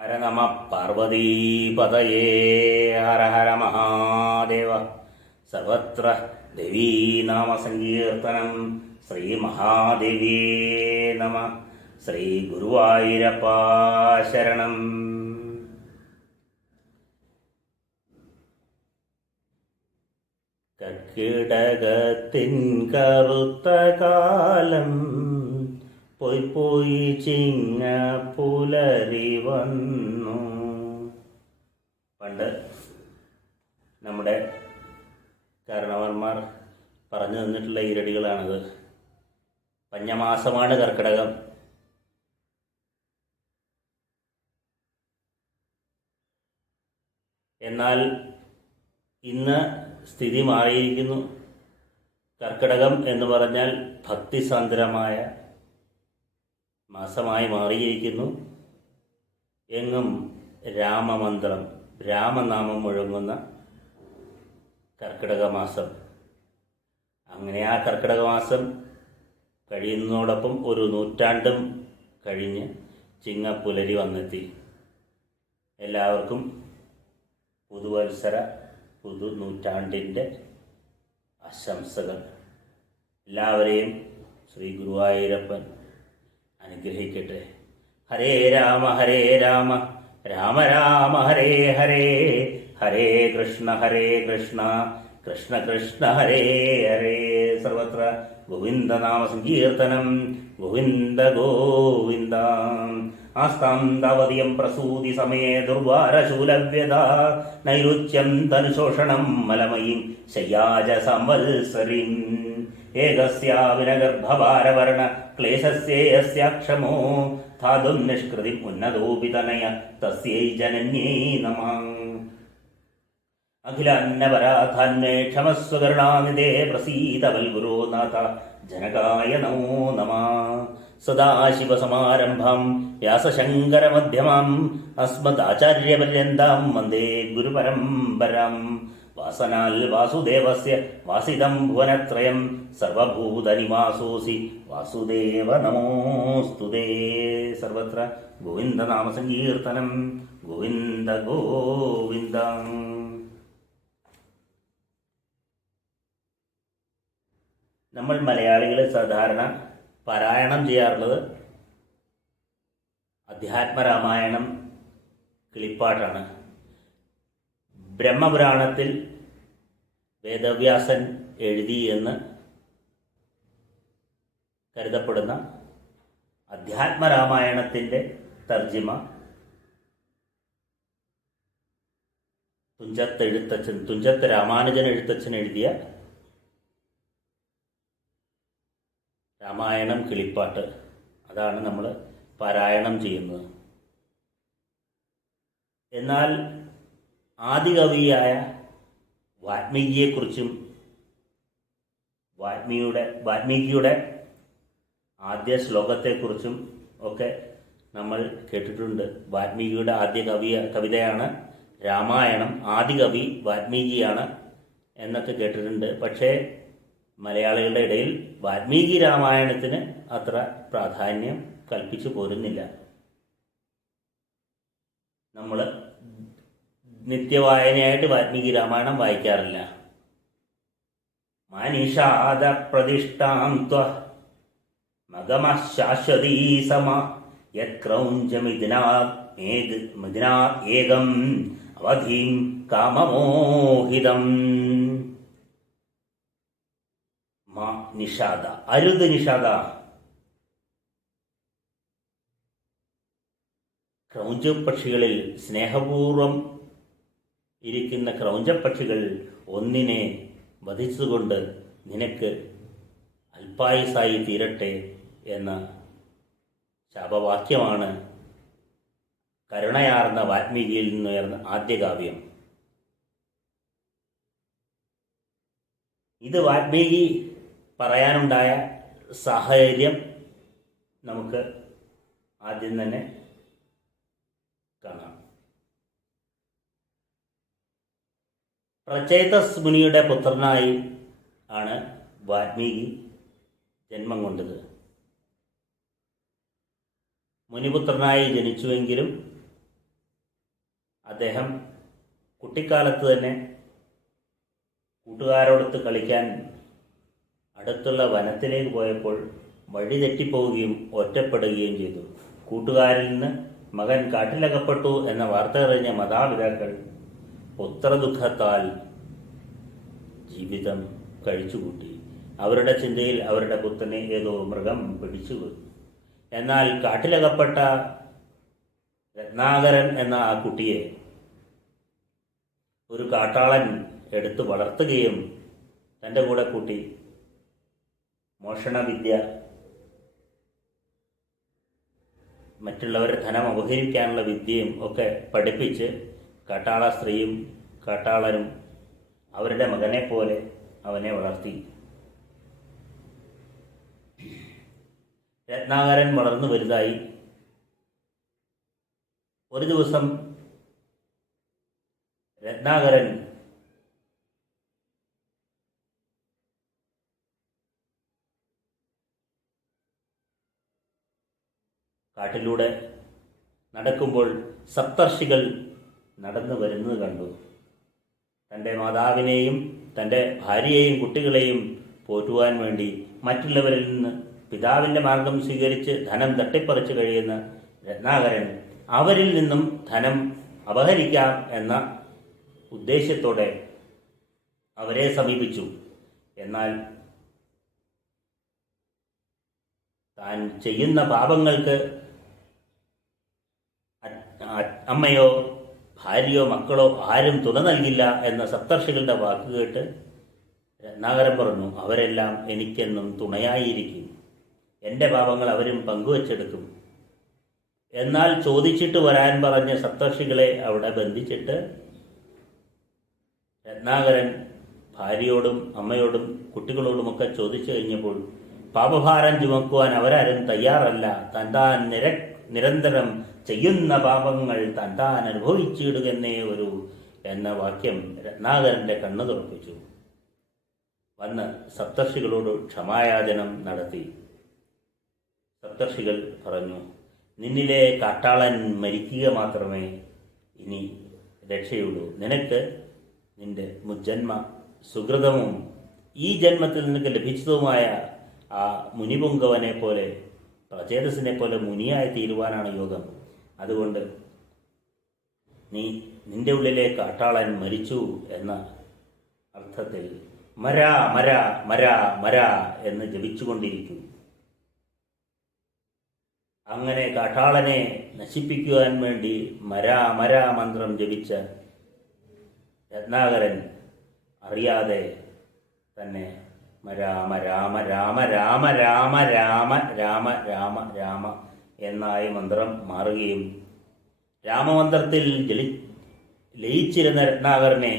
ഹര നമ പാർവതീപതയേ. ഹര ഹര മഹാദേവ. സർവത്ര ദേവീനാമസങ്കീർത്തനം. ശ്രീ മഹാദേവ്യേ നമ. ശ്രീ ഗുരുവായൂരപ്പ ശരണം. കർക്കിടകത്തിൻ കറുത്ത കാലം പോയി പോയി ചിങ്ങ പുലരി വന്നു. പണ്ട് നമ്മുടെ കാരണവന്മാർ പറഞ്ഞു തന്നിട്ടുള്ള ഈരടികളാണിത്. പഞ്ഞമാസമാണ് കർക്കിടകം. എന്നാൽ ഇന്ന് സ്ഥിതി മാറിയിരിക്കുന്നു. കർക്കിടകം എന്ന് പറഞ്ഞാൽ ഭക്തിസാന്ദ്രമായ മാസമായി മാറിയിരിക്കുന്നു. എങ്ങും രാമമന്ത്രം, രാമനാമം മുഴങ്ങുന്ന കർക്കിടക മാസം. അങ്ങനെ ആ കർക്കിടക മാസം കഴിയുന്നതോടൊപ്പം ഒരു നൂറ്റാണ്ടും കഴിഞ്ഞ് ചിങ്ങപ്പുലരി വന്നെത്തി. എല്ലാവർക്കും പുതുവത്സര പുതുനൂറ്റാണ്ടിൻ്റെ ആശംസകൾ. എല്ലാവരെയും ശ്രീ ഗുരുവായൂരപ്പൻ അനുഗ്രഹിക്കട്ടെ. ഹരേ രാമ രാമ രാമ ഹരേ ഹരേ, ഹരേ കൃഷ്ണ കൃഷ്ണ കൃഷ്ണ ഹരേ ഹരേ. സർവത്ര ഗോവിന്ദനാമ സങ്കീർത്തനം. ഗോവിന്ദ ഗോവിന്ദ. ആസ്താം താവതിയം പ്രസൂതി സമയേ ദുർവാരശൂലവ്യത നൈരുച്യം തനുശോഷണം മലമയീം ശയ്യാജ സംവത്സരീം. ഏകസ്യാവിനഗർഭഭാരവർണ ക്ലേശസ്യേയസ്യാക്ഷമോ ധാതും നിഷ്കൃതിം ഉന്നതോപിതനയ തസ്യൈ ജനന്യൈ നമഃ. അഖിലാന്നപരാധാന്മേ ക്ഷമസ്വകരുണാനിധേ പ്രസീത വൽഗുരോ നാഥ ജനകായ നമോ നമഃ. സദാശിവസമാരംഭാം വ്യാസശങ്കരമധ്യമാം അസ്മദാചാര്യപര്യന്താം വന്ദേ ഗുരുപരമ്പരാം. വാസനാൽ വാസുദേവസ്യ വാസിതം ഭുവനത്രയം സർവഭൂതനിവാസോസി വാസുദേവ നമോസ്തുതേ. സർവത്ര ഗോവിന്ദനാമസങ്കീർത്തനം. ഗോവിന്ദ ഗോവിന്ദ. നമ്മൾ മലയാളികൾ സാധാരണ പാരായണം ചെയ്യാറുള്ളത് അധ്യാത്മരാമായണം, കിളിപ്പാട്ടാണ്. ബ്രഹ്മപുരാണത്തിൽ വേദവ്യാസൻ എഴുതി എന്ന് കരുതപ്പെടുന്ന അധ്യാത്മരാമായണത്തിൻ്റെ തർജിമ തുഞ്ചത്ത് രാമാനുജൻ എഴുത്തച്ഛൻ എഴുതിയ രാമായണം കിളിപ്പാട്ട്, അതാണ് നമ്മൾ പാരായണം ചെയ്യുന്നത്. എന്നാൽ ആദികവിയായ വാൽമീകിയെക്കുറിച്ചും വാൽമീകിയുടെ ആദ്യ ശ്ലോകത്തെക്കുറിച്ചും ഒക്കെ നമ്മൾ കേട്ടിട്ടുണ്ട്. വാൽമീകിയുടെ ആദ്യ കവിതയാണ് രാമായണം, ആദികവി വാൽമീകിയാണ് എന്നൊക്കെ കേട്ടിട്ടുണ്ട്. പക്ഷേ മലയാളികളുടെ ഇടയിൽ വാൽമീകി രാമായണത്തിന് അത്ര പ്രാധാന്യം കൽപ്പിച്ചു പോരുന്നില്ല. നമ്മൾ നിത്യവായനയായിട്ട് വാൽമീകി രാമായണം വായിക്കാറില്ല. മാനിഷാദ പ്രതിഷ്ഠാം ത്വ മഗമ ശാശ്വതീ സമ യക്രൗഞ്ചമിദിനാ ഏകം അവധീം കാമമോഹിതം. നിഷാദ, അരുത് നിഷാദ. ക്രൗഞ്ചപ്പക്ഷികളിൽ സ്നേഹപൂർവം ഇരിക്കുന്ന ക്രൗഞ്ചപ്പക്ഷികൾ ഒന്നിനെ വധിച്ചുകൊണ്ട് നിനക്ക് അല്പായുസായി തീരട്ടെ എന്ന ശാപവാക്യമാണ് കരുണയാർന്ന വാൽമീകിയിൽ നിന്നുയർന്ന ആദ്യകാവ്യം. ഇത് വാൽമീകി പറയാനുണ്ടായ സാഹചര്യം നമുക്ക് ആദ്യം തന്നെ കാണാം. പ്രചേതസ് മുനിയുടെ പുത്രനായി ആണ് വാൽമീകി ജന്മം കൊണ്ടത്. മുനിപുത്രനായി ജനിച്ചുവെങ്കിലും അദ്ദേഹം കുട്ടിക്കാലത്ത് തന്നെ കൂട്ടുകാരോടൊത്ത് കളിക്കാൻ അടുത്തുള്ള വനത്തിലേക്ക് പോയപ്പോൾ വഴി തെറ്റിപ്പോവുകയും ഒറ്റപ്പെടുകയും ചെയ്തു. കൂട്ടുകാരിൽ നിന്ന് മകൻ കാട്ടിലകപ്പെട്ടു എന്ന വാർത്ത അറിഞ്ഞ മാതാപിതാക്കൾ പുത്രദുഃഖത്താൽ ജീവിതം കഴിച്ചുകൂട്ടി. അവരുടെ ചിന്തയിൽ അവരുടെ പുത്രനെ ഏതോ മൃഗം പിടിച്ചു. എന്നാൽ കാട്ടിലകപ്പെട്ട രത്നാകരൻ എന്ന ആ കുട്ടിയെ ഒരു കാട്ടാളൻ എടുത്ത് വളർത്തുകയും തൻ്റെ കൂടെ കൂട്ടി മോഷണവിദ്യ, മറ്റുള്ളവരുടെ ധനം അപഹരിക്കാനുള്ള വിദ്യയും ഒക്കെ പഠിപ്പിച്ച് കാട്ടാള സ്ത്രീയും കാട്ടാളനും അവരുടെ മകനെ പോലെ അവനെ വളർത്തി. രത്നാകരൻ വളർന്നു വലുതായി. ഒരു ദിവസം രത്നാകരൻ കാട്ടിലൂടെ നടക്കുമ്പോൾ സപ്തർഷികൾ നടന്നു വരുന്നത് കണ്ടു. തൻ്റെ മാതാവിനെയും തൻ്റെ ഭാര്യയെയും കുട്ടികളെയും പോറ്റുവാൻ വേണ്ടി മറ്റുള്ളവരിൽ നിന്ന് പിതാവിൻ്റെ മാർഗം സ്വീകരിച്ച് ധനം തട്ടിപ്പറിച്ച് കഴിയുന്ന രത്നാകരൻ അവരിൽ നിന്നും ധനം അപഹരിക്കാം എന്ന ഉദ്ദേശ്യത്തോടെ അവരെ സമീപിച്ചു. എന്നാൽ താൻ ചെയ്യുന്ന പാപങ്ങൾക്ക് അമ്മയോ ഭാര്യയോ മക്കളോ ആരും തുണ നൽകില്ല എന്ന സപ്തർഷികളുടെ വാക്കുകേട്ട് രത്നാകരൻ പറഞ്ഞു, അവരെല്ലാം എനിക്കെന്നും തുണയായിരിക്കും, എൻ്റെ പാപങ്ങൾ അവരും പങ്കുവച്ചെടുക്കും. എന്നാൽ ചോദിച്ചിട്ട് വരാൻ പറഞ്ഞ സപ്തർഷികളെ അവിടെ ബന്ധിച്ചിട്ട് രത്നാകരൻ ഭാര്യയോടും അമ്മയോടും കുട്ടികളോടുമൊക്കെ ചോദിച്ചു കഴിഞ്ഞപ്പോൾ പാപഭാരം ചുമക്കുവാൻ അവരാരും തയ്യാറല്ല, താൻ നിരന്തരം ചെയ്യുന്ന പാപങ്ങൾ താൻ അനുഭവിച്ചിടുകന്നേ ഒരു എന്ന വാക്യം രത്നാകരൻ്റെ കണ്ണു തുറപ്പിച്ചു. വന്ന് സപ്തർഷികളോട് ക്ഷമായാചനം നടത്തി. സപ്തർഷികൾ പറഞ്ഞു, നിന്നിലെ കാട്ടാളൻ മരിക്കുക മാത്രമേ ഇനി രക്ഷയുള്ളൂ. നിനക്ക് നിന്റെ മുജ്ജന്മ സുഹൃതവും ഈ ജന്മത്തിൽ നിനക്ക് ലഭിച്ചതുമായ ആ മുനിപുങ്കവനെ പോലെ പ്രചേതസിനെ പോലെ മുനിയായി തീരുവാനാണ് യോഗം. അതുകൊണ്ട് നീ നിന്റെ ഉള്ളിലെ കാട്ടാളൻ മരിച്ചു എന്ന അർത്ഥത്തിൽ മരാ മരാ മരാ മരാ എന്ന് ജപിച്ചുകൊണ്ടിരിക്കും. അങ്ങനെ കാട്ടാളനെ നശിപ്പിക്കുവാൻ വേണ്ടി മരാ മരാ മന്ത്രം ജപിച്ച രത്നാകരൻ അറിയാതെ തന്നെ രാമ രാമ രാമ രാമ രാമ രാമ രാമ രാമ രാമ എന്നായി മന്ത്രം മാറുകയും രാമമന്ത്രത്തിൽ ലയിച്ചിരുന്ന രത്നാകരനെ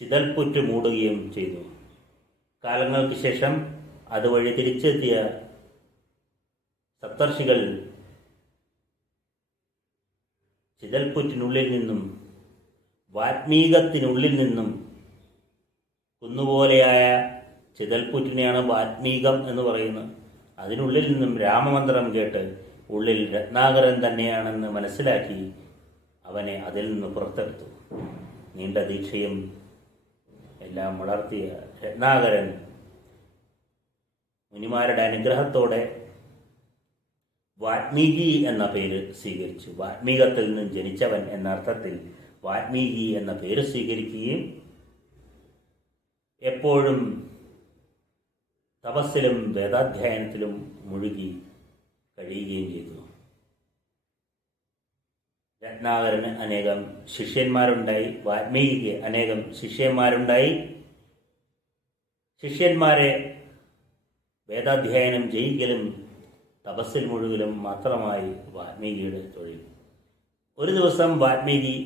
ചിതൽപുറ്റ് മൂടുകയും ചെയ്തു. കാലങ്ങൾക്ക് ശേഷം അതുവഴി തിരിച്ചെത്തിയ സപ്തർഷികൾ ചിതൽപുറ്റിനുള്ളിൽ നിന്നും വാത്മീകത്തിനുള്ളിൽ നിന്നും കുന്നുപോലെയായ ചിതൽപുറ്റിനെയാണ് വാത്മീകം എന്ന് പറയുന്നത്. അതിനുള്ളിൽ നിന്നും രാമമന്ത്രം കേട്ട് ഉള്ളിൽ രത്നാകരൻ തന്നെയാണെന്ന് മനസ്സിലാക്കി അവനെ അതിൽ നിന്ന് പുറത്തെടുത്തു. നീണ്ട ദീക്ഷയും എല്ലാം വളർത്തിയ രത്നാകരൻ മുനിമാരുടെ അനുഗ്രഹത്തോടെ വാത്മീകി എന്ന പേര് സ്വീകരിച്ചു. വാത്മീകത്തിൽ നിന്നും ജനിച്ചവൻ എന്ന അർത്ഥത്തിൽ വാത്മീകി എന്ന പേര് സ്വീകരിക്കുകയും എപ്പോഴും തപസ്സിലും വേദാധ്യയനത്തിലും മുഴുകി കഴിയുകയും ചെയ്തു. രത്നാകരന് അനേകം ശിഷ്യന്മാരുണ്ടായി. വാൽമീകിക്ക് അനേകം ശിഷ്യന്മാരുണ്ടായി. ശിഷ്യന്മാരെ വേദാധ്യയനം ചെയ്യിക്കലും തപസ്സിൽ മുഴുകലും മാത്രമായി വാൽമീകിയുടെ തൊഴിൽ. ഒരു ദിവസം വാൽമീകി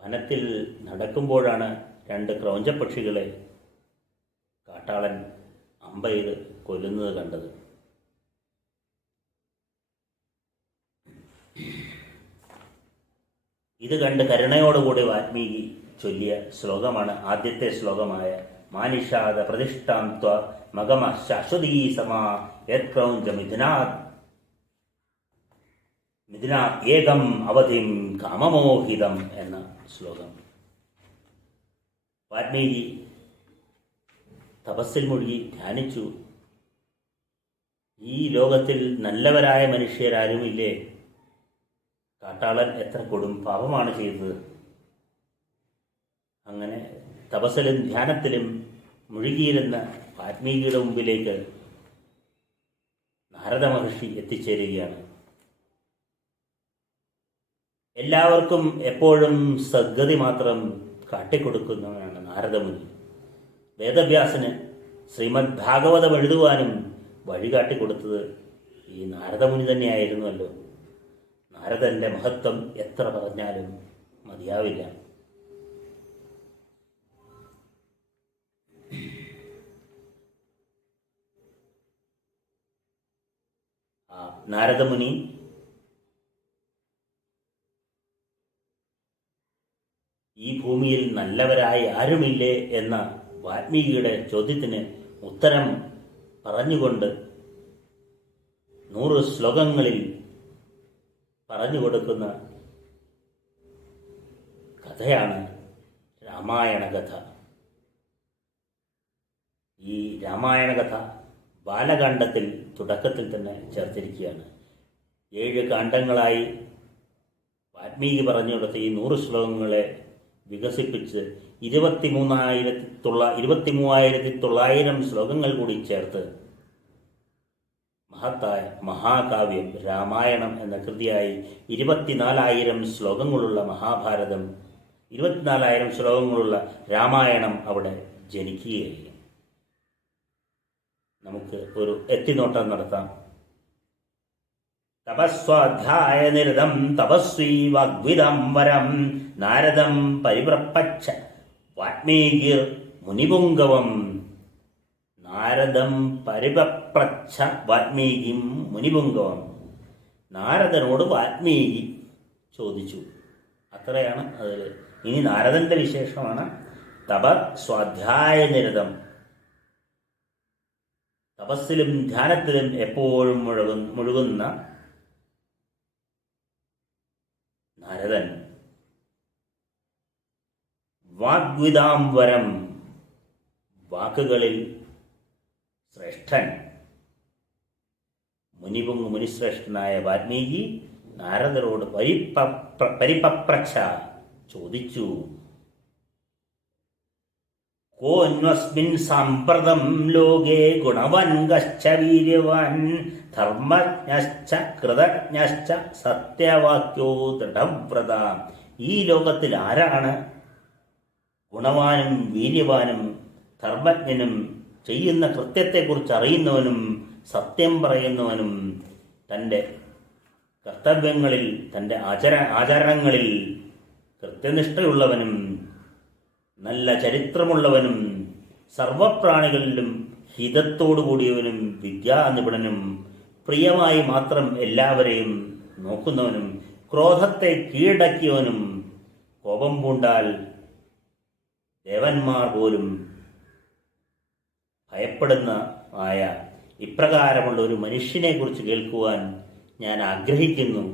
വനത്തിൽ നടക്കുമ്പോഴാണ് രണ്ട് ക്രൗഞ്ചപ്പക്ഷികളെ കാട്ടാളൻ അമ്പെയ്ത് കൊല്ലുന്നത് കണ്ടത്. ഇത് കണ്ട് കരുണയോടുകൂടി വാൽമീകി ചൊല്ലിയ ശ്ലോകമാണ് ആദ്യത്തെ ശ്ലോകമായ മാനിഷാദ പ്രതിഷ്ഠാം ത്വ മഗമ ശാശ്വതീ സമാ യത്ക്രൗഞ്ചമിഥുനാത്. മിഥുന ഏകം അവധിം കാമമോഹിതം എന്ന ശ്ലോകം. വാൽമീകി തപസ്സിൽ മുഴുകി ധ്യാനിച്ചു. ഈ ലോകത്തിൽ നല്ലവരായ മനുഷ്യരാരുമില്ലേ? കാട്ടാളൻ എത്ര കൊടും പാപമാണ് ചെയ്തത്. അങ്ങനെ തപസ്സിലും ധ്യാനത്തിലും മുഴുകിയിരുന്ന വാൽമീകിയുടെ മുമ്പിലേക്ക് നാരദ മഹർഷി എത്തിച്ചേരുകയാണ്. എല്ലാവർക്കും എപ്പോഴും സദ്ഗതി മാത്രം കാട്ടിക്കൊടുക്കുന്നവനാണ് നാരദമുനി. വേദവ്യാസന് ശ്രീമദ് ഭാഗവതം എഴുതുവാനും വഴികാട്ടിക്കൊടുത്തത് ഈ നാരദമുനി തന്നെയായിരുന്നുവല്ലോ. നാരദന്റെ മഹത്വം എത്ര പറഞ്ഞാലും മതിയാവില്ല. നാരദമുനി ഈ ഭൂമിയിൽ നല്ലവരായി ആരുമില്ലേ എന്ന വാൽമീകിയുടെ ചോദ്യത്തിന് ഉത്തരം പറഞ്ഞുകൊണ്ട് 100 ശ്ലോകങ്ങളിൽ പറഞ്ഞു കൊടുക്കുന്ന കഥയാണ് രാമായണ കഥ. ഈ രാമായണ കഥ ബാലകാണ്ഡത്തിൽ തുടക്കത്തിൽ തന്നെ ചേർത്തിരിക്കുകയാണ്. 7 കാണ്ഡങ്ങളായി വാൽമീകി പറഞ്ഞു കൊടുത്ത ഈ 100 ശ്ലോകങ്ങളെ വികസിപ്പിച്ച് 23,900 ശ്ലോകങ്ങൾ കൂടി ചേർത്ത് മഹത്തായ മഹാകാവ്യം രാമായണം എന്ന കൃതിയായി 24,000 ശ്ലോകങ്ങളുള്ള മഹാഭാരതം, 24,000 ശ്ലോകങ്ങളുള്ള രാമായണം അവിടെ ജനിക്കുകയായി. നമുക്ക് ഒരു എത്തിനോട്ടം നടത്താം. തപസ്വാധ്യായ നിരതം തപസ്വീ വാഗ്വിദം വരം നാരദം പരിപ്രപ്പച്ഛ വാൽമീകിർ മുനിപുംഗവം. നാരദം പരിപ്രച്ഛ വാൽമീകിം മുനിപുംഗവം. നാരദനോട് വാൽമീകി ചോദിച്ചു. അത്രയാണ് അതിൽ. ഇനി നാരദന്റെ വിശേഷമാണ് തപസ്വാധ്യായ നിരതം. തപസ്സിലും ധ്യാനത്തിലും എപ്പോഴും മുഴുകുന്ന നാരദൻ വാഗ്വിദാംബരം, വാക്കുകളിൽ ശ്രേഷ്ഠൻ, മുനിശ്രേഷ്ഠനായ വാൽമീകി നാരദരോട് പരിപപ്രച്ഛ ചോദിച്ചു. കോന്വസ്മിൻ സാമ്പ്രതം ലോകേ ഗുണവൻ ഗശ്ച വീര്യവാൻ ധർമ്മജ്ഞശ്ച കൃതജ്ഞശ്ച സത്യവാക്യോ ദൃഢവ്രത. ഈ ലോകത്തിൽ ആരാണ് ഗുണവാനും വീര്യവാനും ധർമ്മജ്ഞനും ചെയ്യുന്ന കൃത്യത്തെക്കുറിച്ച് അറിയുന്നവനും സത്യം പറയുന്നവനും തൻ്റെ കർത്തവ്യങ്ങളിൽ തൻ്റെ ആചരണങ്ങളിൽ കൃത്യനിഷ്ഠയുള്ളവനും നല്ല ചരിത്രമുള്ളവനും സർവപ്രാണികളിലും ഹിതത്തോടു കൂടിയവനും വിദ്യാനിപുണനും പ്രിയമായി മാത്രം എല്ലാവരെയും നോക്കുന്നവനും ക്രോധത്തെ കീഴടക്കിയവനും കോപം പൂണ്ടാൽ ദേവന്മാർ പോലും ഭയപ്പെടുന്ന ആയ ഇപ്രകാരമുള്ള ഒരു മനുഷ്യനെ കുറിച്ച് കേൾക്കുവാൻ ഞാൻ ആഗ്രഹിക്കുന്നു.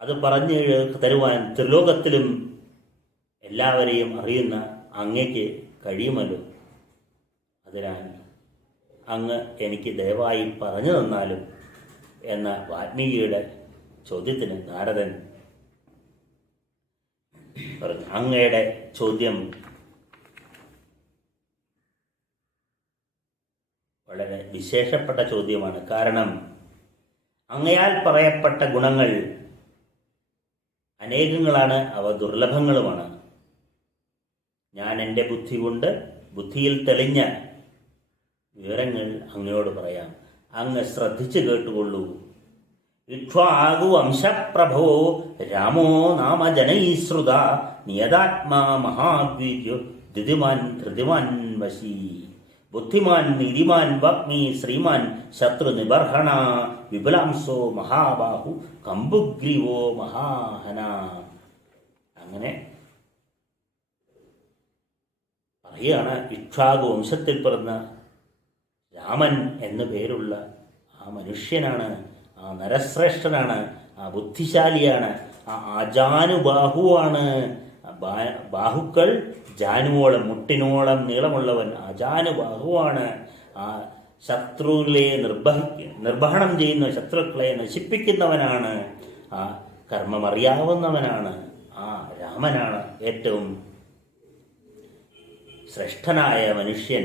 അത് പറഞ്ഞു തരുവാൻ ത്രിലോകത്തിലും എല്ലാവരെയും അറിയുന്ന അങ്ങയ്ക്ക് കഴിയുമല്ലോ. അതിനാൽ അങ്ങ് എനിക്ക് ദയവായി പറഞ്ഞു തന്നാലും എന്ന വാൽമീകിയുടെ ചോദ്യത്തിന് നാരദൻ പറഞ്ഞു, അങ്ങയുടെ ചോദ്യം വളരെ വിശേഷപ്പെട്ട ചോദ്യമാണ്. കാരണം അങ്ങയാൽ പറയപ്പെട്ട ഗുണങ്ങൾ അനേകങ്ങളാണ്, അവ ദുർലഭങ്ങളുമാണ്. ഞാൻ എൻ്റെ ബുദ്ധി കൊണ്ട് ബുദ്ധിയിൽ തെളിഞ്ഞ വിവരങ്ങൾ അങ്ങയോട് പറയാം. അങ്ങ് ശ്രദ്ധിച്ചു കേട്ടുകൊള്ളൂ. ഇക്ഷ്വാകു വംശപ്രഭോ രാമോ നാമ ജനൈശ്രുത നിയതാത്മാ മഹാവീര്യോ ധൃതിമാൻ വശീ ബുദ്ധിമാൻ നീതിമാൻ വാഗ്മി ശ്രീമാൻ ശത്രു നിബർഹണ വിപുലാംസോ മഹാബാഹു കമ്പുഗ്രീവോ മഹാഹന. അങ്ങനെ പറയുകയാണ്, ഇക്ഷ്വാകു വംശത്തിൽ പിറന്ന രാമൻ എന്നു പേരുള്ള ആ മനുഷ്യനാണ്, ആ ആ നരശ്രേഷ്ഠനാണ്, ആ ബുദ്ധിശാലിയാണ്, ആ ആജാനുബാഹുവാണ്. ബാഹുക്കൾ ജാനുവോളം, മുട്ടിനോളം നീളമുള്ളവൻ ആജാനുബാഹുവാണ്. ആ ശത്രുവിലെ നിർവഹണം ചെയ്യുന്ന, ശത്രുക്കളെ നശിപ്പിക്കുന്നവനാണ്. ആ കർമ്മമറിയാവുന്നവനാണ്. ആ രാമനാണ് ഏറ്റവും ശ്രേഷ്ഠനായ മനുഷ്യൻ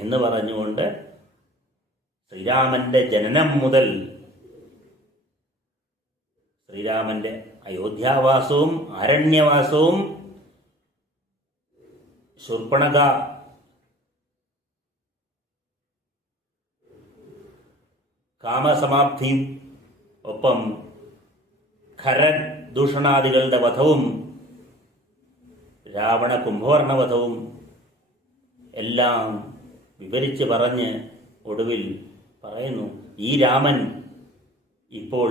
എന്ന് പറഞ്ഞുകൊണ്ട് ശ്രീരാമന്റെ ജനനം മുതൽ ശ്രീരാമന്റെ അയോധ്യാവാസവും ആരണ്യവാസവും ശൂർപ്പണഖ കാമസമാപ്തിയും ഒപ്പം ഖരൻ ദൂഷണാദികളുടെ വധവും രാവണ കുംഭകർണവധവും എല്ലാം വിവരിച്ച് പറഞ്ഞ് ഒടുവിൽ പറയുന്നു, ഈ രാമൻ ഇപ്പോൾ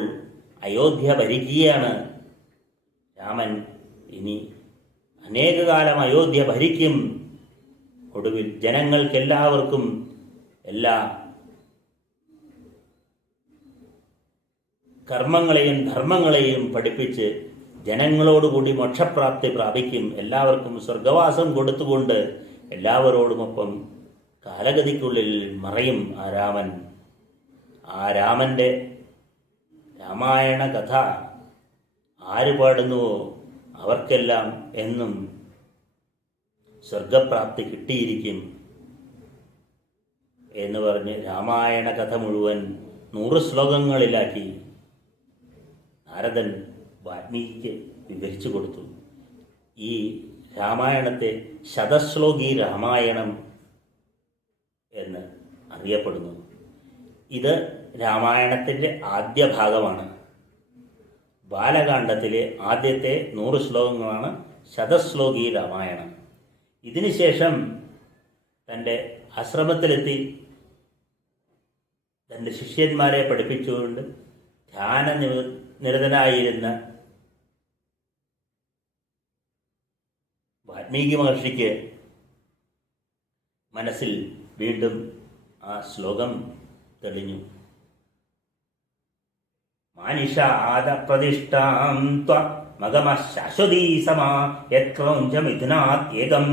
അയോധ്യ ഭരിക്കുകയാണ്. രാമൻ ഇനി അനേകകാലം അയോധ്യ ഭരിക്കും. ഒടുവിൽ ജനങ്ങൾക്കെല്ലാവർക്കും എല്ലാ കർമ്മങ്ങളെയും ധർമ്മങ്ങളെയും പഠിപ്പിച്ച് ജനങ്ങളോടുകൂടി മോക്ഷപ്രാപ്തി പ്രാപിക്കും. എല്ലാവർക്കും സ്വർഗവാസം കൊടുത്തുകൊണ്ട് എല്ലാവരോടുമൊപ്പം കാലഗതിക്കുള്ളിൽ മറയും ആ രാമൻ. ആ രാമന്റെ രാമായണ കഥ ആര് പാടുന്നുവോ അവർക്കെല്ലാം എന്നും സ്വർഗപ്രാപ്തി കിട്ടിയിരിക്കും എന്ന് പറഞ്ഞ് രാമായണ കഥ മുഴുവൻ 100 ശ്ലോകങ്ങളിലാക്കി നാരദൻ വാൽമീകിക്ക് വിവരിച്ചു കൊടുത്തു. ഈ രാമായണത്തെ ശതശ്ലോകി രാമായണം എന്ന് അറിയപ്പെടുന്നു. ഇത് രാമായണത്തിൻ്റെ ആദ്യ ഭാഗമാണ്. ബാലകാണ്ഡത്തിലെ ആദ്യത്തെ 100 ശ്ലോകങ്ങളാണ് ശതശ്ലോകി രാമായണം. ഇതിനുശേഷം തൻ്റെ ആശ്രമത്തിലെത്തി തൻ്റെ ശിഷ്യന്മാരെ പഠിപ്പിച്ചുകൊണ്ട് നിരതനായിരുന്ന വാൽമീകി മഹർഷിക്ക് മനസ്സിൽ വീണ്ടും ആ ശ്ലോകം തെളിഞ്ഞു. മാനിഷ ആദപ്രതിഷ്ഠാം ത്വമഗമശാശ്വതീ സമാ യത്ക്രൗഞ്ചമിഥുനാത്യേകം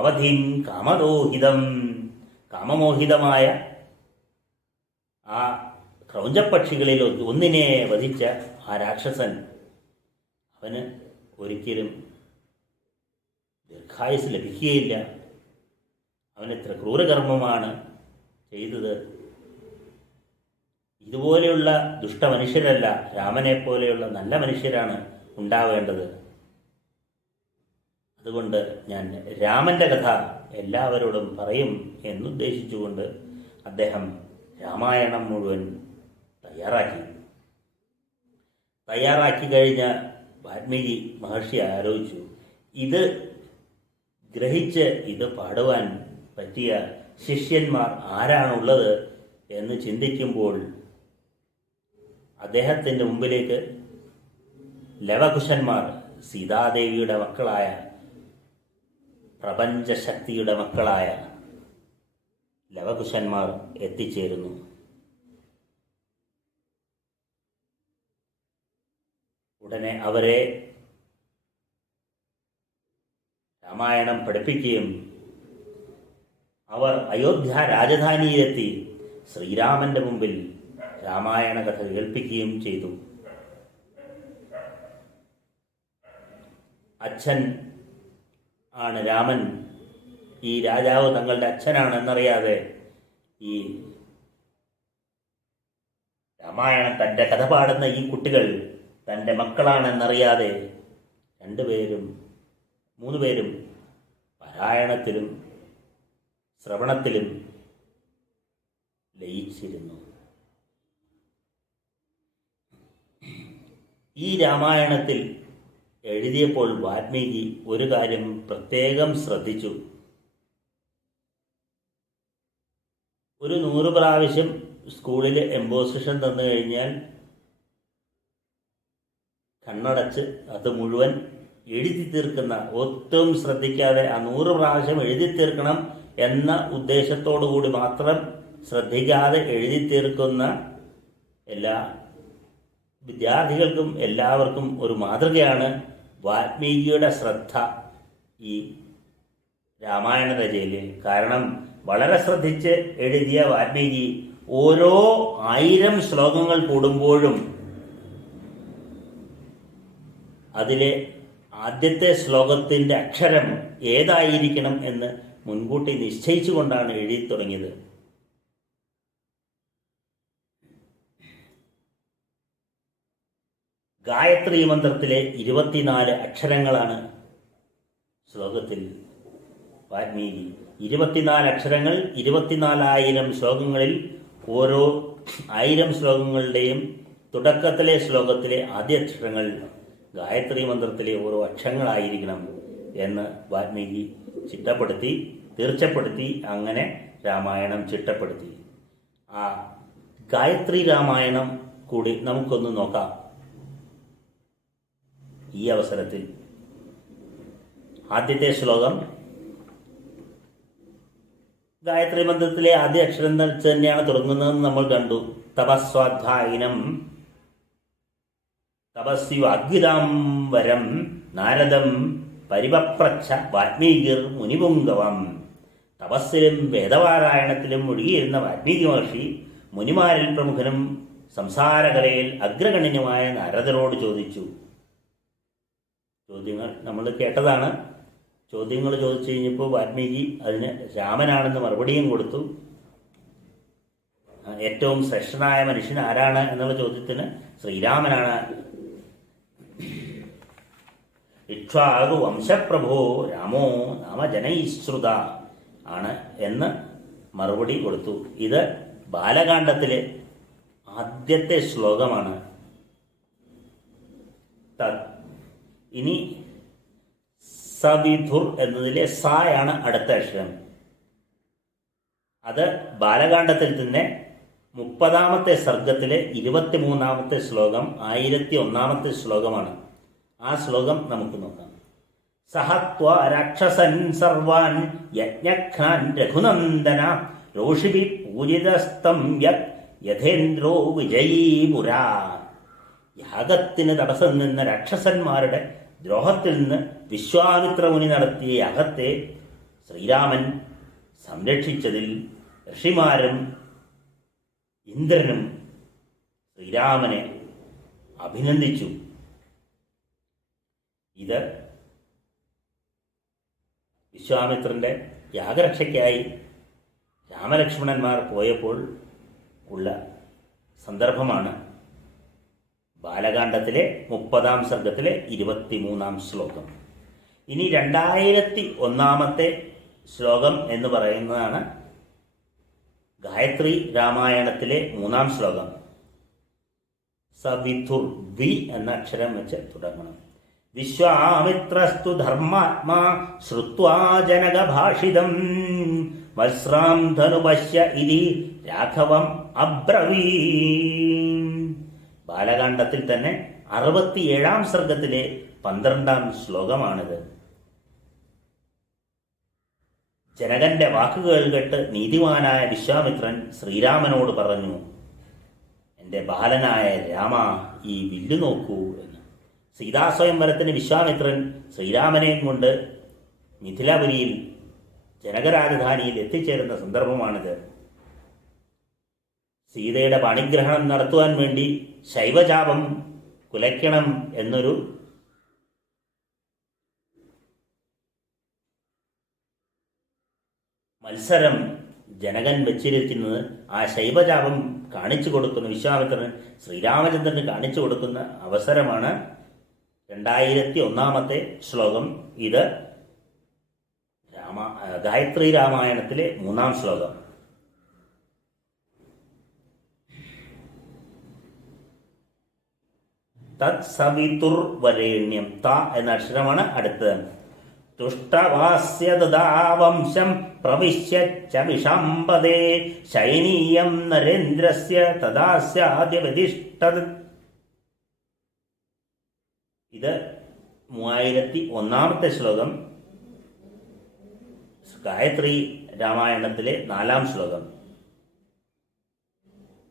അവധിം കാമദോഹിതം. കാമമോഹിതമായ ആ ക്രൗഞ്ചപ്പക്ഷികളിൽ ഒന്നിനെ വധിച്ച ആ രാക്ഷസൻ, അവന് ഒരിക്കലും ദീർഘായുസ് ലഭിക്കുകയില്ല. അവനെത്ര ക്രൂരകർമ്മമാണ് ചെയ്തത്. ഇതുപോലെയുള്ള ദുഷ്ടമനുഷ്യരല്ല, രാമനെ പോലെയുള്ള നല്ല മനുഷ്യരാണ് ഉണ്ടാവേണ്ടത്. അതുകൊണ്ട് ഞാൻ രാമൻ്റെ കഥ എല്ലാവരോടും പറയും എന്നുദ്ദേശിച്ചുകൊണ്ട് അദ്ദേഹം രാമായണം മുഴുവൻ തയ്യാറാക്കി കഴിഞ്ഞ വാൽമീകി മഹർഷി ആലോചിച്ചു, ഇത് ഗ്രഹിച്ച് ഇത് പാടുവാൻ പറ്റിയ ശിഷ്യന്മാർ ആരാണുള്ളത് എന്ന് ചിന്തിക്കുമ്പോൾ അദ്ദേഹത്തിൻ്റെ മുമ്പിലേക്ക് ലവകുശന്മാർ, സീതാദേവിയുടെ മക്കളായ, പ്രപഞ്ചശക്തിയുടെ മക്കളായ ലവകുശന്മാർ എത്തിച്ചേരുന്നു. ഉടനെ അവരെ രാമായണം പഠിപ്പിക്കുകയും അവർ അയോധ്യ രാജധാനിയിലെത്തി ശ്രീരാമന്റെ മുമ്പിൽ രാമായണ കഥ കേൾപ്പിക്കുകയും ചെയ്തു. അച്ഛൻ ആണ് രാമൻ, ഈ രാജാവ് തങ്ങളുടെ അച്ഛനാണെന്നറിയാതെ ഈ രാമായണം തൻ്റെ കഥ പാടുന്ന ഈ കുട്ടികൾ തൻ്റെ മക്കളാണെന്നറിയാതെ 3 പേരും പാരായണത്തിലും ശ്രവണത്തിലും ലയിച്ചിരുന്നു. ഈ രാമായണത്തിൽ എഴുതിയപ്പോൾ വാൽമീകി ഒരു കാര്യം പ്രത്യേകം ശ്രദ്ധിച്ചു. ഒരു 100 പ്രാവശ്യം സ്കൂളിൽ എംബോസിഷൻ തന്നു കഴിഞ്ഞാൽ കണ്ണടച്ച് അത് മുഴുവൻ എഴുതി തീർക്കുന്ന, ഒട്ടും ശ്രദ്ധിക്കാതെ ആ 100 പ്രാവശ്യം എഴുതി തീർക്കണം എന്ന ഉദ്ദേശത്തോടു കൂടി മാത്രം ശ്രദ്ധിക്കാതെ എഴുതി തീർക്കുന്ന എല്ലാ വിദ്യാർത്ഥികൾക്കും എല്ലാവർക്കും ഒരു മാതൃകയാണ് വാൽമീകിയുടെ ശ്രദ്ധ ഈ രാമായണ രചനയിൽ. കാരണം വളരെ ശ്രദ്ധിച്ച് എഴുതിയ വാൽമീകി ഓരോ 1000 ശ്ലോകങ്ങൾ കൂടുമ്പോഴും അതിലെ ആദ്യത്തെ ശ്ലോകത്തിൻ്റെ അക്ഷരം ഏതായിരിക്കണം എന്ന് മുൻകൂട്ടി നിശ്ചയിച്ചുകൊണ്ടാണ് എഴുതി തുടങ്ങിയത്. ഗായത്രി മന്ത്രത്തിലെ 24 അക്ഷരങ്ങളാണ് ശ്ലോകത്തിൽ വാൽമീകി. 24 അക്ഷരങ്ങൾ 24,000 ശ്ലോകങ്ങളിൽ ഓരോ 1000 ശ്ലോകങ്ങളുടെയും തുടക്കത്തിലെ ശ്ലോകത്തിലെ ആദ്യ അക്ഷരങ്ങൾ ഗായത്രി മന്ത്രത്തിലെ ഓരോ അക്ഷരങ്ങളായിരിക്കണം എന്ന് വാൽമീകി ചിട്ടപ്പെടുത്തി, തീർച്ചപ്പെടുത്തി. അങ്ങനെ രാമായണം ചിട്ടപ്പെടുത്തി. ആ ഗായത്രി രാമായണം കൂടി നമുക്കൊന്ന് നോക്കാം ഈ അവസരത്തിൽ. ആദ്യത്തെ ശ്ലോകം ഗായത്രി മന്ത്രത്തിലെ ആദ്യ അക്ഷരം തന്നെയാണ് തുടങ്ങുന്നതെന്ന് നമ്മൾ കണ്ടു. തപസ്വാധ്യായനം തപസ്വാഗ്വിതാം വരം നാരദം പരിപപ്രച്ഛ വാൽമീകിർ മുനിപുംഗവം. തപസ്സിലും വേദപാരായണത്തിലും മുഴുകിയിരുന്ന വാൽമീകി മഹർഷി മുനിമാരിൽ പ്രമുഖനും സംസാരകലയിൽ അഗ്രഗണ്യനുമായ നാരദനോട് ചോദിച്ചു. ചോദ്യങ്ങൾ നമ്മൾ കേട്ടതാണ്. ചോദ്യങ്ങൾ ചോദിച്ചു കഴിഞ്ഞപ്പോൾ വാൽമീകി അതിന് രാമനാണെന്ന് മറുപടിയും കൊടുത്തു. ഏറ്റവും ശ്രേഷ്ഠനായ മനുഷ്യൻ ആരാണ് എന്നുള്ള ചോദ്യത്തിന് ശ്രീരാമനാണ്. ഇക്ഷ്വാകു വംശപ്രഭോ രാമോ നാമ ജനൈശ്രുത ആണ് എന്ന് മറുപടി കൊടുത്തു. ഇത് ബാലകാണ്ഡത്തിലെ ആദ്യത്തെ ശ്ലോകമാണ്. ഇനി സവിധുർ എന്നതിലെ സായാണ് അടുത്ത അക്ഷരം. അത് ബാലകാണ്ഡത്തിൽ തന്നെ 30ാമത്തെ സർഗത്തിലെ 23ാമത്തെ ശ്ലോകം 1001ാമത്തെ ശ്ലോകമാണ്. ആ ശ്ലോകം നമുക്ക് നോക്കാം. സഹത്വ രാക്ഷസൻ സർവാൻ യജ്ഞഘ്നാൻ രഘുനന്ദന രോഷിഭി പൂജിതസ്തം യഥേന്ദ്രോ വിജയീപുരാ. യാഗത്തിന് തടസ്സം നിന്ന രാക്ഷസന്മാരുടെ ദ്രോഹത്തിൽ നിന്ന് വിശ്വാമിത്ര മുനി നടത്തിയ യാഗത്തെ ശ്രീരാമൻ സംരക്ഷിച്ചതിൽ ഋഷിമാരും ഇന്ദ്രനും ശ്രീരാമനെ അഭിനന്ദിച്ചു. ഇത് വിശ്വാമിത്രന്റെ യാഗരക്ഷയ്ക്കായി രാമലക്ഷ്മണന്മാർ പോയപ്പോൾ ഉള്ള സന്ദർഭമാണ്. ബാലകാണ്ഡത്തിലെ 30ാം സർഗത്തിലെ 23ാം ശ്ലോകം. ഇനി 2001ാമത്തെ ശ്ലോകം എന്ന് പറയുന്നതാണ് ഗായത്രി രാമായണത്തിലെ 3ാം ശ്ലോകം. സവിധുർ വി എന്ന അക്ഷരം വെച്ച് തുടങ്ങണം. വിശ്വാമിത്രസ്തു ധർമാത്മാ ശ്രുത്വാ ജനകഭാഷിതം വത്സ്രാം ധനുപശ്യ ഇതി രാഘവം അബ്രവീ. ബാലകാണ്ഡത്തിൽ തന്നെ 67ാം സർഗത്തിലെ 12ാം ശ്ലോകമാണിത്. ജനകന്റെ വാക്കുകൾ കേട്ട് നീതിമാനായ വിശ്വാമിത്രൻ ശ്രീരാമനോട് പറഞ്ഞു, എൻ്റെ ബാലനായ രാമ, ഈ വില്ലു നോക്കൂ എന്ന്. സീതാസ്വയംവരത്തിന് വിശ്വാമിത്രൻ ശ്രീരാമനെയും കൊണ്ട് മിഥിലാപുരിയിൽ ജനകരാജധാനിയിൽ എത്തിച്ചേരുന്ന സന്ദർഭമാണിത്. സീതയുടെ പാണിഗ്രഹണം നടത്തുവാൻ വേണ്ടി ശൈവചാപം കുലയ്ക്കണം എന്നൊരു മത്സരം ജനകൻ വെച്ചിരിക്കുന്നത്. ആ ശൈവചാപം കാണിച്ചു കൊടുക്കുന്ന വിശ്വാമിത്രൻ ശ്രീരാമചന്ദ്രന് കാണിച്ചു കൊടുക്കുന്ന അവസരമാണ് 2001ാമത്തെ ശ്ലോകം. ഇത് ഗായത്രി രാമായണത്തിലെ 3ാം ശ്ലോകം. തത് സവിതുർ വരേണ്യം. ത എന്ന അക്ഷരമാണ് അടുത്തത്. തുഷ്ടവാസ്യ തദാവംശം പ്രവിശ്യ ചമിഷാംബദേ ശൈനീയം നരേന്ദ്രസ്യ തദാസ്യാദ്യവതിഷ്ഠത്. ഇത് 3001ാമത്തെ ശ്ലോകം. ഗായത്രി രാമായണത്തിലെ 4ാം ശ്ലോകം.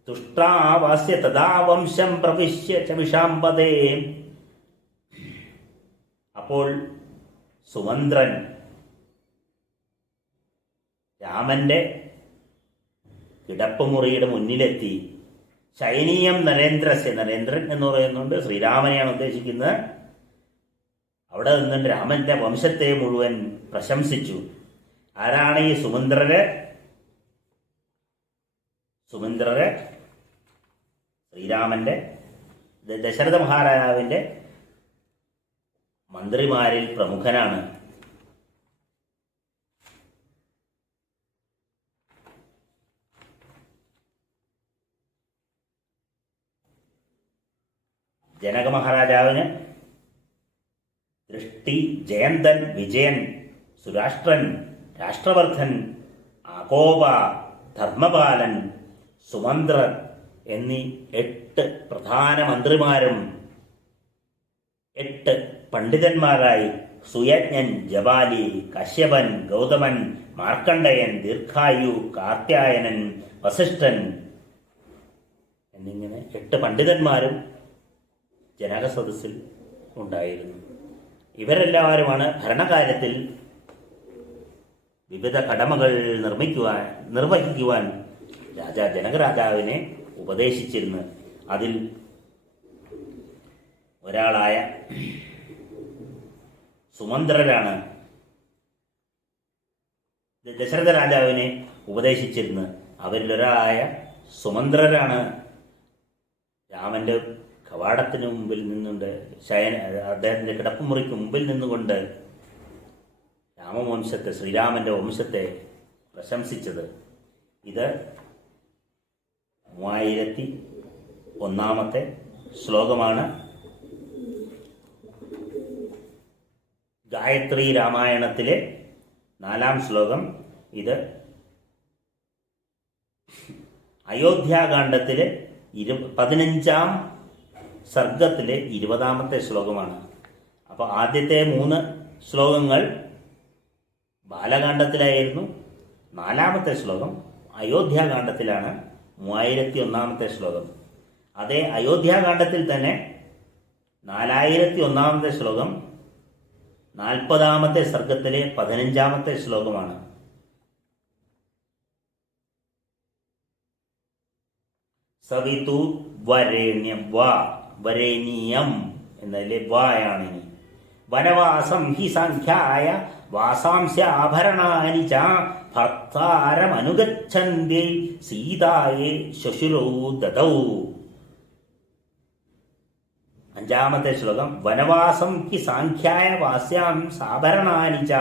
തുഷ്ടാവാസ്യ തഥാ വംശം പ്രവിശ്യ ച വിഷാംപതേ. അപ്പോൾ സുമന്ത്രൻ രാമന്റെ കിടപ്പുമുറിയുടെ മുന്നിലെത്തി. ശയനീയം നരേന്ദ്രസ്യ, നരേന്ദ്രൻ എന്ന് പറയുന്നുണ്ട്, ശ്രീരാമനെയാണ് ഉദ്ദേശിക്കുന്നത്. അവിടെ നിന്നുകൊണ്ട് രാമന്റെ വംശത്തെ മുഴുവൻ പ്രശംസിച്ചു. ആരാണ് ഈ സുമന്ത്രര്? സുമന്ത്രര് ശ്രീരാമന്റെ, ദശരഥ മഹാരാജാവിന്റെ മന്ത്രിമാരിൽ പ്രമുഖനാണ്. ജനക മഹാരാജാവിന് ദൃഷ്ടി, ജയന്തൻ, വിജയൻ, സുരാഷ്ട്രൻ, രാഷ്ട്രവർദ്ധൻ, ആകോപ, ധർമ്മപാലൻ, സുമന്ത്രർ എന്നീ 8 പ്രധാന മന്ത്രിമാരും 8 പണ്ഡിതന്മാരായി സുയജ്ഞൻ, ജവാലി, കശ്യപൻ, ഗൗതമൻ, മാർക്കണ്ഡയൻ, ദീർഘായു, കാർത്യായനൻ, വസിഷ്ഠൻ എന്നിങ്ങനെ 8 പണ്ഡിതന്മാരും ജനക സദസ്സിൽ ഉണ്ടായിരുന്നു. ഇവരെല്ലാവരുമാണ് ഭരണകാര്യത്തിൽ വിവിധ കടമകൾ നിർവഹിക്കുവാൻ ജനകരാജാവിനെ ഉപദേശിച്ചിരുന്നത്. അതിൽ ഒരാളായ സുമന്ത്രരാണ് ദശരഥ രാജാവിനെ ഉപദേശിച്ചിരുന്നത്. അവരിലൊരാളായ സുമന്ത്രരാണ് രാമന്റെ കവാടത്തിന് മുമ്പിൽ നിന്നുകൊണ്ട് അദ്ദേഹത്തിന്റെ കിടപ്പുമുറിക്ക് മുമ്പിൽ നിന്നുകൊണ്ട് രാമവംശത്തെ, ശ്രീരാമന്റെ വംശത്തെ പ്രശംസിച്ചത്. ഇത് 3001 ശ്ലോകമാണ്. ഗായത്രി രാമായണത്തിലെ 4-ാം ശ്ലോകം. ഇത് അയോധ്യാകാന്ഡത്തിലെ 15-ാം സർഗത്തിലെ 20-ാമത്തെ ശ്ലോകമാണ്. അപ്പോൾ ആദ്യത്തെ 3 ശ്ലോകങ്ങൾ ബാലകാന്ഡത്തിലായിരുന്നു. 4-ാമത്തെ ശ്ലോകം അയോധ്യാകാന്ഡത്തിലാണ്, 3001-ാമത്തെ ശ്ലോകം. അതേ അയോധ്യാകാന്ഡത്തിൽ തന്നെ 4001-ാമത്തെ ശ്ലോകം 40-ാമത്തെ സർഗത്തിലെ 15-ാമത്തെ ശ്ലോകമാണ്. സവിതു വരേണ്യം, വരേണ്യം എന്നതിലെ വായാണിനി. വനവാസം ഹി സംഖ്യായ വാസാംസ്യ ആഭരണാനി ച ഭർത്താരമനുഗച്ഛന്തി സീതായേ ശ്വശുരോ ദദൗ. 5-ാമത്തെ ശ്ലോകം വനവാസം ഹി സാഖ്യായ വാസ്യാം സാഭരണാനി ച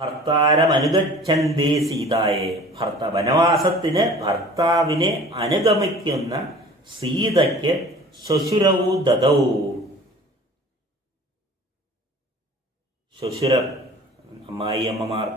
ഭർത്താരമനുഗച്ഛന്തി സീതായെ. വനവാസത്തിന് ഭർത്താവിനെ അനുഗമിക്കുന്ന സീതയ്ക്ക് ശ്വശുരൗ ദദൗ. ശ്വശുരർ, അമ്മായിയമ്മമാർ